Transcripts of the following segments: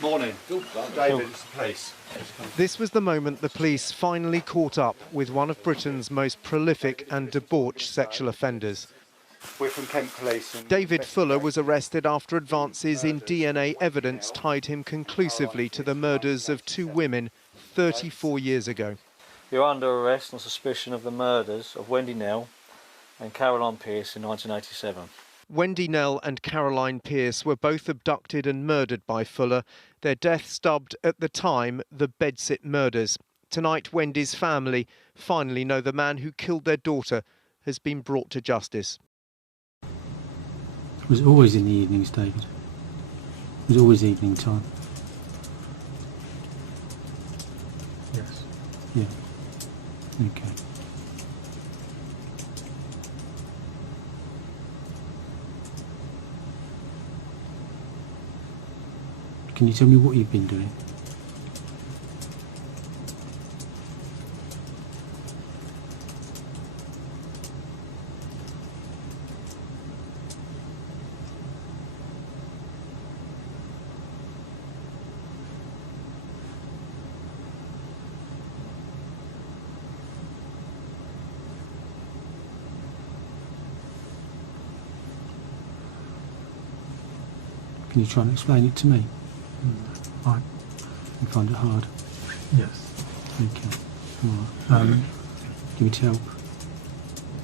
Morning. David, it's the police. This was the moment the police finally caught up with one of Britain's most prolific and debauched sexual offenders. We're from Kent Police. And David Fuller was arrested after advances in DNA evidence tied him conclusively to the murders of two women 34 years ago. You're under arrest on suspicion of the murders of Wendy Nell and Caroline Pierce in 1987. Wendy Nell and Caroline Pierce were both abducted and murdered by Fuller, their deaths dubbed at the time the Bedsit murders. Tonight, Wendy's family finally know the man who killed their daughter has been brought to justice. It was always in the evenings, David. It was always evening time. Yes. Yeah. Okay. Can you tell me what you've been doing? Can you try and explain it to me? You find it hard? Yes. Okay. All right. Do you need help?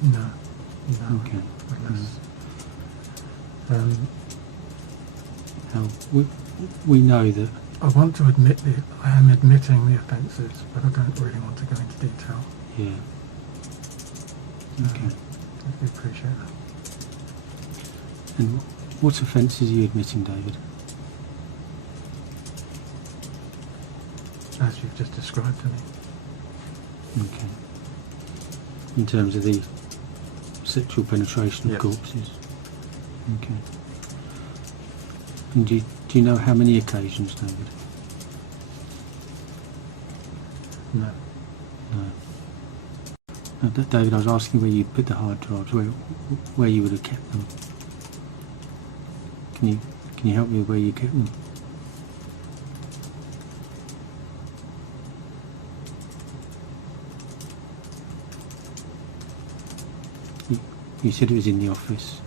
No. Okay. Unless, Help. We know that. I want to admit I am admitting the offences, but I don't really want to go into detail. Yeah. Okay. I appreciate that. And what offences are you admitting, David? As you've just described to me. Okay. In terms of the sexual penetration of Yes. corpses? Okay. And do you know how many occasions, David? No. No. David, I was asking where you put the hard drives, where you would have kept them. Can you help me with where you kept them? You said it was in the office.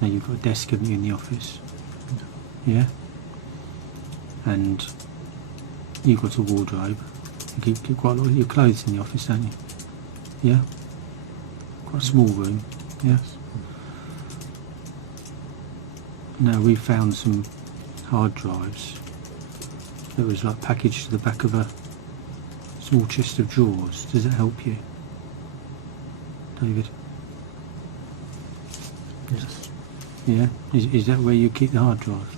Now you've got a desk, haven't you, in the office? Yeah? And you've got a wardrobe. You keep quite a lot of your clothes in the office, don't you? Yeah? Quite a small room. Yes. Now we found some hard drives that was like packaged to the back of a small chest of drawers. Does it help you, David? Yes. Yeah? Is that where you keep the hard drive?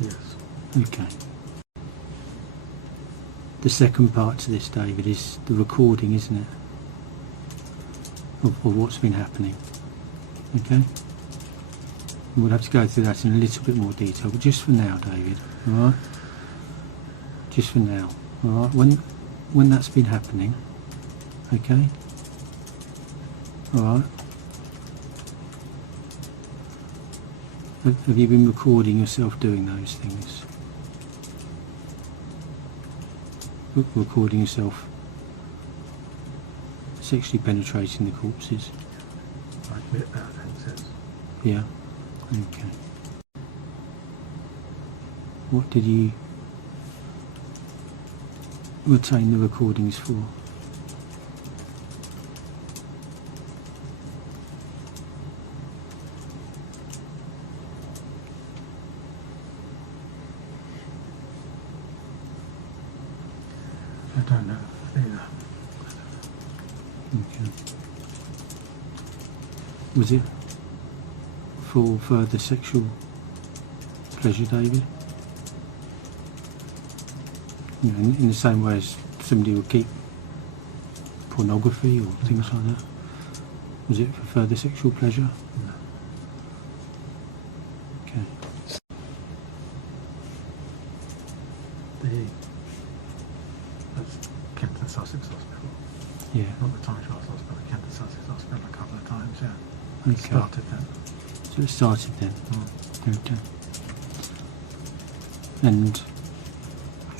Yes. Okay. The second part to this, David, is the recording, isn't it? Of what's been happening. Okay? And we'll have to go through that in a little bit more detail, but just for now, David, alright? Just for now, alright? When that's been happening, okay? Alright? Have you been recording yourself doing those things? Recording yourself sexually penetrating the corpses? I admit that offences. Yeah? Okay. What did you retain the recordings for? I don't know either. Okay. Was it for further sexual pleasure, David? You know, in the same way as somebody would keep pornography or things like that? Was it for further sexual pleasure? No. Okay. That's Kent and Sussex Hospital. Yeah. Not the Time Trials Hospital, Kent and Sussex Hospital a couple of times, yeah. Okay. Started then. So it started then? Mm. Okay. And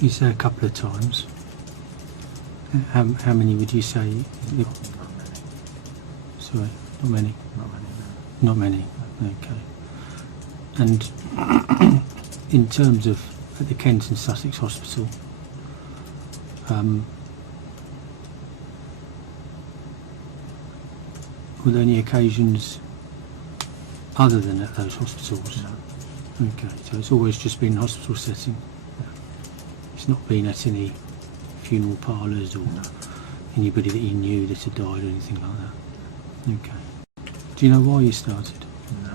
you say a couple of times. How many would you say? Not many. Sorry, not many. Not many, no. Not many. Okay. And in terms of at the Kent and Sussex Hospital, were there any occasions other than at those hospitals? No. Okay, so it's always just been hospital setting. Yeah. It's not been at any funeral parlours or No. anybody that you knew that had died or anything like that. Okay. Do you know why you started? No.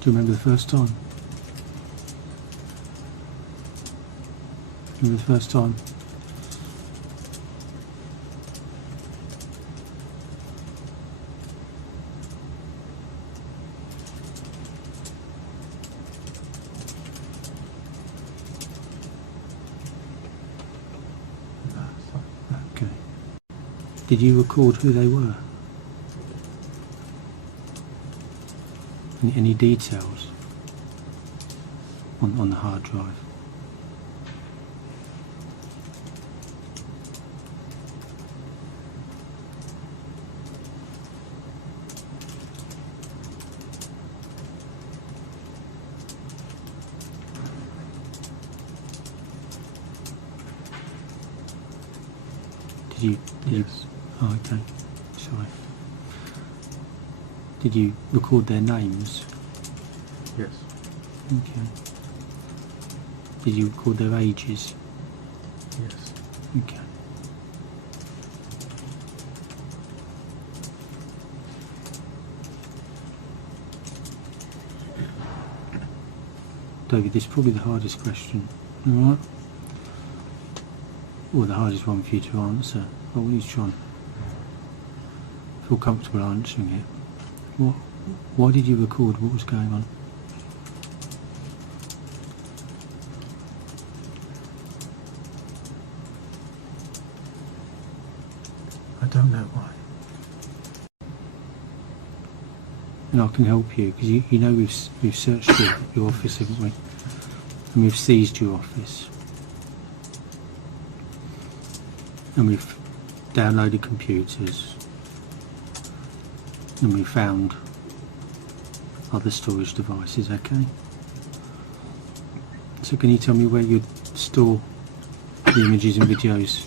Do you remember the first time? Remember the first time? No. No. Okay. Did you record who they were? Any details on the hard drive? Did you? Yes. Oh, okay. Sorry. Did you record their names? Yes. Okay. Did you record their ages? Yes. Okay. David, this is probably the hardest question, alright? Or the hardest one for you to answer. I want you to try and feel comfortable answering it. Why did you record what was going on? I don't know why. And I can help you because you know we've searched your office, haven't we? And we've seized your office. And we've downloaded computers. And we found other storage devices, okay? So can you tell me where you'd store the images and videos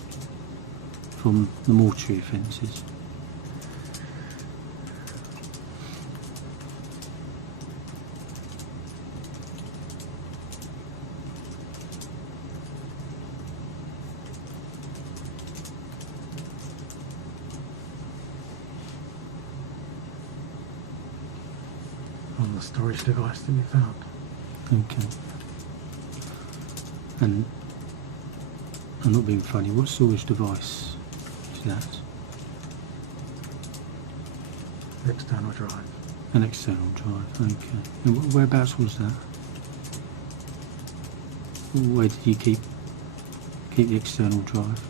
from the mortuary offences? On the storage device that we found. Okay. And I'm not being funny, what storage device is that? External drive. An external drive, okay. And whereabouts was that? Where did you keep the external drive?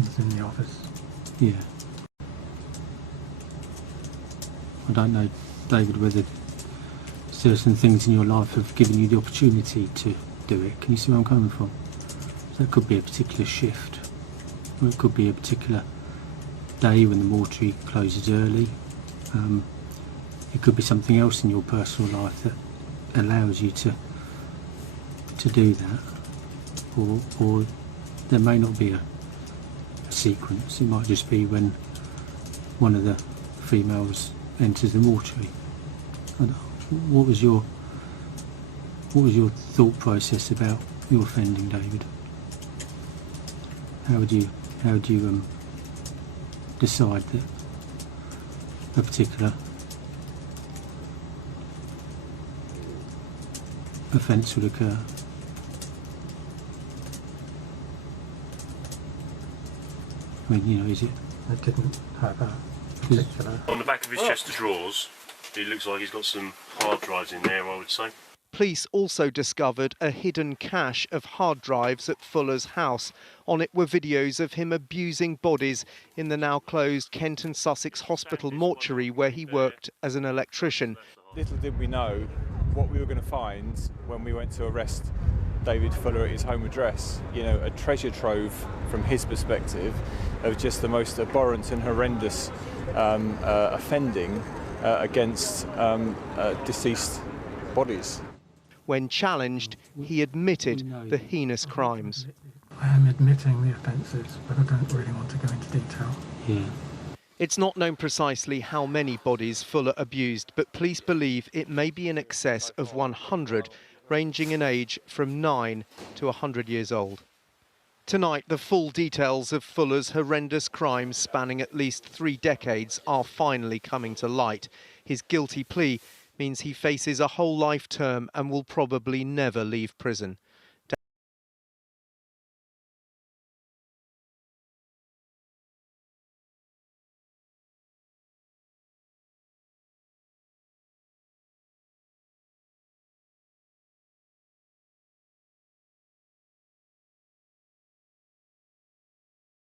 It's in the office. Yeah. I don't know, David, whether certain things in your life have given you the opportunity to do it. Can you see where I'm coming from? So that could be a particular shift, or it could be a particular day when the mortuary closes early. It could be something else in your personal life that allows you to do that, or there may not be a sequence. It might just be when one of the females enters the mortuary. What was your thought process about your offending, David? How would you decide that a particular offence would occur? I mean, you know, is it? It didn't have a particular. On the back of his chest of drawers, it looks like he's got some hard drives in there, I would say. Police also discovered a hidden cache of hard drives at Fuller's house. On it were videos of him abusing bodies in the now closed Kent and Sussex Hospital mortuary where he worked as an electrician. Little did we know what we were going to find when we went to arrest David Fuller at his home address. You know, a treasure trove from his perspective of just the most abhorrent and horrendous offending against deceased bodies. When challenged, he admitted the heinous crimes. I am admitting the offences, but I don't really want to go into detail. Yeah. It's not known precisely how many bodies Fuller abused, but police believe it may be in excess of 100, ranging in age from 9 to 100 years old. Tonight, the full details of Fuller's horrendous crimes spanning at least 3 decades are finally coming to light. His guilty plea means he faces a whole life term and will probably never leave prison.